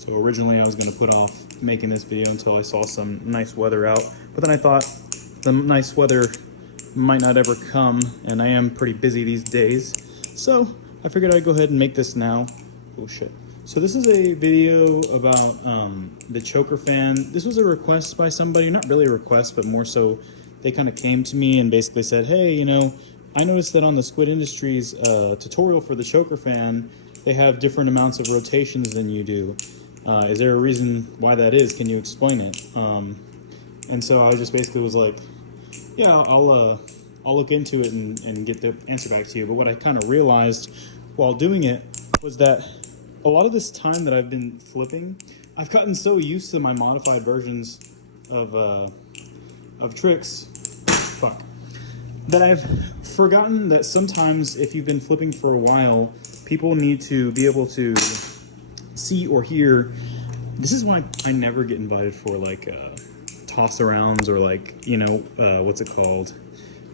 So originally I was going to put off making this video until I saw some nice weather out, but then I thought the nice weather might not ever come, and I am pretty busy these days. So I figured I'd go ahead and make this now. Oh shit. So this is a video about the choker fan. This was a request by somebody, not really a request, but more so they kind of came to me and basically said, hey, you know, I noticed that on the Squid Industries tutorial for the choker fan, they have different amounts of rotations than you do. Is there a reason why that is? Can you explain it? And so I just basically was like, yeah, I'll look into it and get the answer back to you. But what I kind of realized while doing it was that a lot of this time that I've been flipping, I've gotten so used to my modified versions of tricks, that I've forgotten that sometimes if you've been flipping for a while, people need to be able to see or hear. This is why I never get invited for like toss arounds or like, you know, what's it called,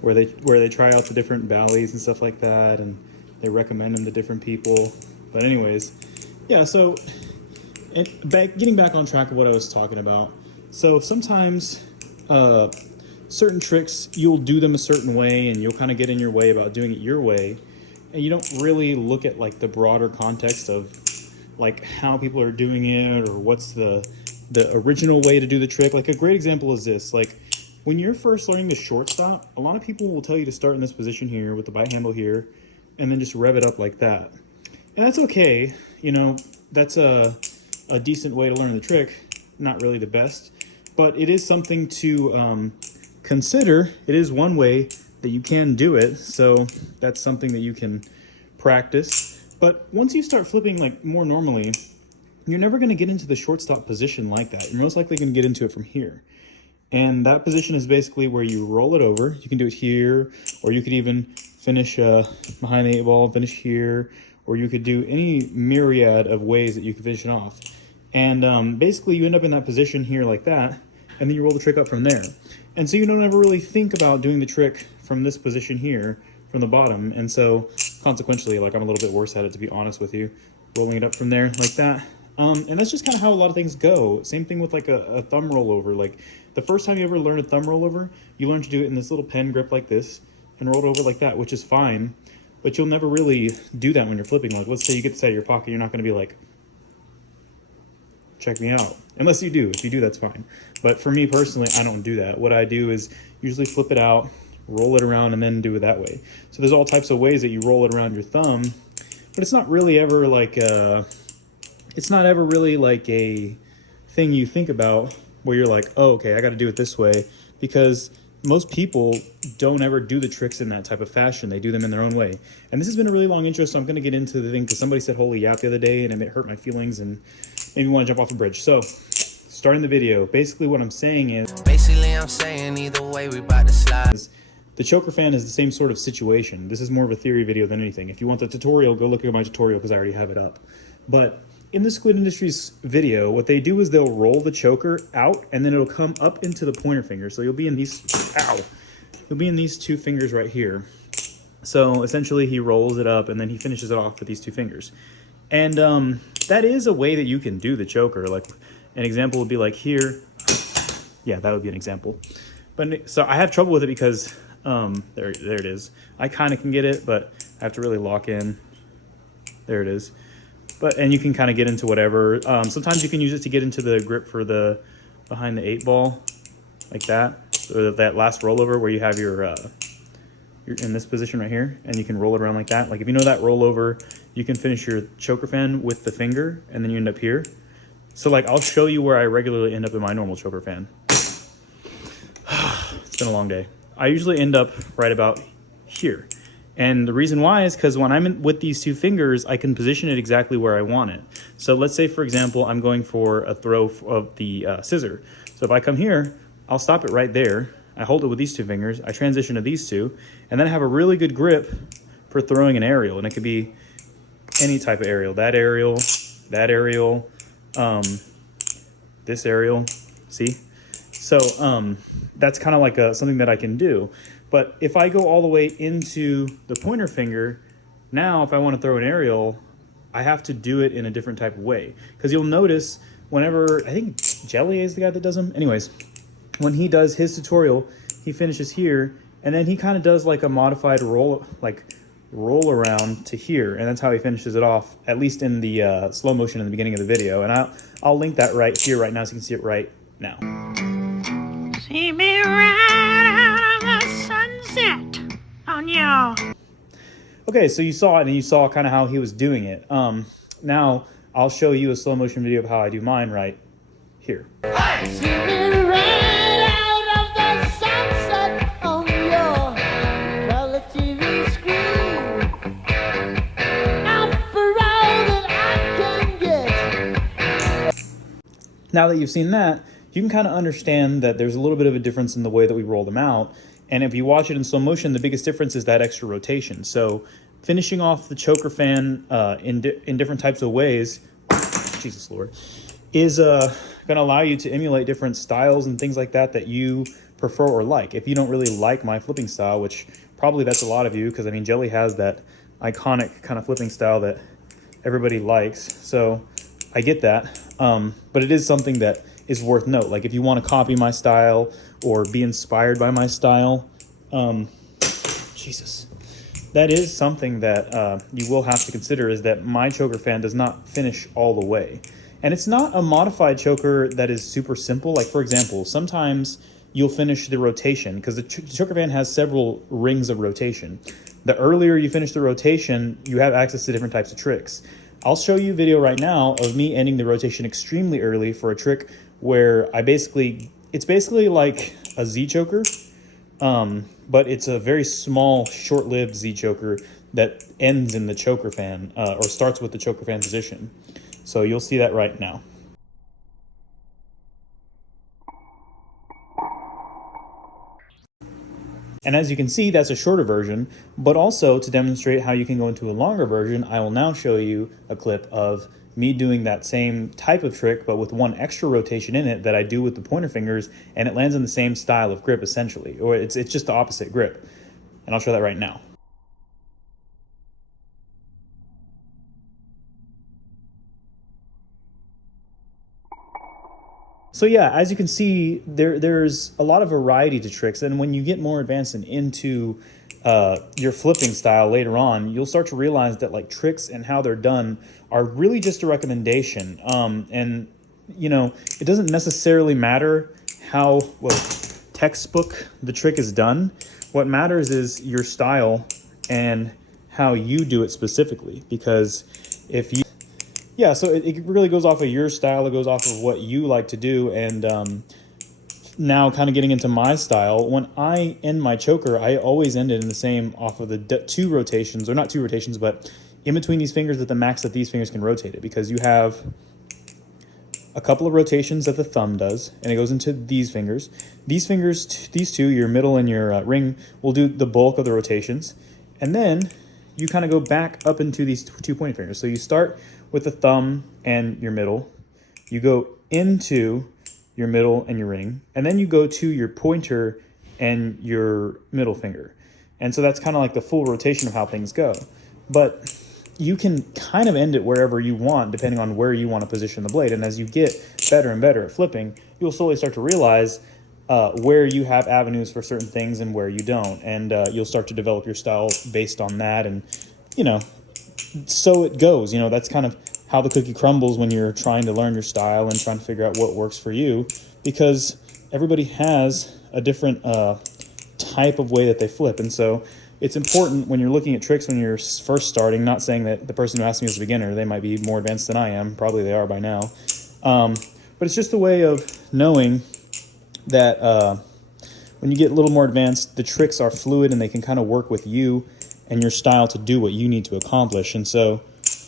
where they try out the different valleys and stuff like that, and they recommend them to different people. But anyways, yeah, so getting back on track of what I was talking about. So sometimes certain tricks, you'll do them a certain way and you'll kind of get in your way about doing it your way, and you don't really look at like the broader context of like how people are doing it or what's the original way to do the trick. Like a great example is this. Like when you're first learning the shortstop, a lot of people will tell you to start in this position here with the bite handle here and then just rev it up like that. And that's okay, you know, that's a decent way to learn the trick. Not really the best, but it is something to consider. It is one way that you can do it, so that's something that you can practice. But once you start flipping like more normally, you're never going to get into the shortstop position like that. You're most likely going to get into it from here. And that position is basically where you roll it over. You can do it here, or you could even finish behind the 8-ball, finish here, or you could do any myriad of ways that you can finish it off. And basically you end up in that position here like that, and then you roll the trick up from there. And so you don't ever really think about doing the trick from this position here, from the bottom. And so consequentially, like I'm a little bit worse at it, to be honest with you, rolling it up from there like that. And that's just kind of how a lot of things go. Same thing with like a thumb rollover. Like the first time you ever learn a thumb rollover, you learn to do it in this little pen grip like this and roll it over like that, which is fine. But you'll never really do that when you're flipping. Like let's say you get this out of your pocket, you're not going to be like, check me out. Unless you do. If you do, that's fine. But for me personally, I don't do that. What I do is usually flip it out, roll it around, and then do it that way. So there's all types of ways that you roll it around your thumb, but it's not really ever like a thing you think about where you're like, oh, okay, I got to do it this way, because most people don't ever do the tricks in that type of fashion. They do them in their own way. And this has been a really long intro, so I'm going to get into the thing because somebody said holy yap the other day and it hurt my feelings and made me want to jump off a bridge. So starting the video, basically what I'm saying is, either way we about to slide. The choker fan is the same sort of situation. This is more of a theory video than anything. If you want the tutorial, go look at my tutorial because I already have it up. But in the Squid Industries video, what they do is they'll roll the choker out and then it'll come up into the pointer finger. So you'll be in these, you'll be in these two fingers right here. So essentially he rolls it up and then he finishes it off with these two fingers. And that is a way that you can do the choker. Like an example would be like here. Yeah, that would be an example. But so I have trouble with it because there it is. I kind of can get it, but I have to really lock in. There it is. And you can kind of get into whatever. Sometimes you can use it to get into the grip for the behind the 8-ball, like that. So that last rollover where you have you're in this position right here, and you can roll it around like that. Like if you know that rollover, you can finish your choker fan with the finger, and then you end up here. So like I'll show you where I regularly end up in my normal choker fan. It's been a long day. I usually end up right about here. And the reason why is because when I'm with these two fingers, I can position it exactly where I want it. So let's say, for example, I'm going for a throw of the scissor. So if I come here, I'll stop it right there. I hold it with these two fingers. I transition to these two. And then I have a really good grip for throwing an aerial. And it could be any type of aerial. That aerial, this aerial. See? So that's kind of like something that I can do. But if I go all the way into the pointer finger, now if I want to throw an aerial, I have to do it in a different type of way. Because you'll notice whenever, I think Jelly is the guy that does them. Anyways, when he does his tutorial, he finishes here, and then he kind of does like a modified roll around to here, and that's how he finishes it off, at least in the slow motion in the beginning of the video. And I'll link that right here right now so you can see it right now. See me right out of the sunset on you. Okay, so you saw it, and you saw kind of how he was doing it. Now I'll show you a slow motion video of how I do mine right here. See me right out of the sunset on your color TV screen. I'm for all that I can get. Now that you've seen that, you can kind of understand that there's a little bit of a difference in the way that we roll them out. And if you watch it in slow motion, the biggest difference is that extra rotation. So finishing off the choker fan in different types of ways, Jesus Lord, is going to allow you to emulate different styles and things like that that you prefer or like. If you don't really like my flipping style, which probably that's a lot of you, because I mean Jelly has that iconic kind of flipping style that everybody likes. So I get that, but it is something that is worth note. Like if you want to copy my style or be inspired by my style, Jesus, that is something that you will have to consider, is that my choker fan does not finish all the way. And it's not a modified choker that is super simple. Like for example, sometimes you'll finish the rotation because the choker fan has several rings of rotation. The earlier you finish the rotation, you have access to different types of tricks. I'll show you a video right now of me ending the rotation extremely early for a trick where it's basically like a Z choker, but it's a very small, short-lived Z choker that ends in the choker fan, or starts with the choker fan position. So you'll see that right now. And as you can see, that's a shorter version, but also to demonstrate how you can go into a longer version, I will now show you a clip of me doing that same type of trick, but with one extra rotation in it that I do with the pointer fingers, and it lands in the same style of grip essentially, or it's just the opposite grip. And I'll show that right now. So yeah, as you can see, there's a lot of variety to tricks, and when you get more advanced and into your flipping style later on, you'll start to realize that like tricks and how they're done are really just a recommendation. And you know, it doesn't necessarily matter how textbook the trick is done. What matters is your style and how you do it specifically, because if you yeah, so it really goes off of your style. It goes off of what you like to do. And now kind of getting into my style, when I end my choker, I always end it in the same off of the two rotations, or not two rotations, but in between these fingers at the max that these fingers can rotate it, because you have a couple of rotations that the thumb does, and it goes into these fingers. These fingers, these two, your middle and your ring, will do the bulk of the rotations. And then you kind of go back up into these two pointing fingers. So you start with the thumb and your middle, you go into your middle and your ring, and then you go to your pointer and your middle finger. And so that's kind of like the full rotation of how things go. But you can kind of end it wherever you want, depending on where you want to position the blade. And as you get better and better at flipping, you'll slowly start to realize where you have avenues for certain things and where you don't. And you'll start to develop your style based on that. And, you know, so it goes. You know, that's kind of how the cookie crumbles when you're trying to learn your style and trying to figure out what works for you, because everybody has a different type of way that they flip. And so it's important when you're looking at tricks when you're first starting, not saying that the person who asked me is a beginner, they might be more advanced than I am, probably they are by now, but it's just a way of knowing that when you get a little more advanced, the tricks are fluid and they can kind of work with you and your style to do what you need to accomplish. And so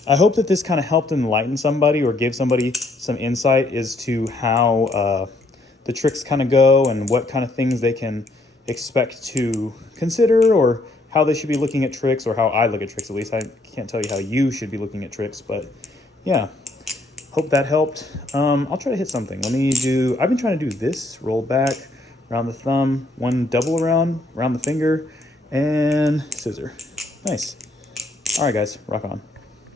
I hope that this kind of helped enlighten somebody or give somebody some insight as to how the tricks kind of go and what kind of things they can expect to consider, or how they should be looking at tricks, or how I look at tricks. At least I can't tell you how you should be looking at tricks, but yeah, hope that helped. I'll try to hit something. I've been trying to do this, roll back, around the thumb, one double around the finger, and scissor. Nice. All right, guys, rock on.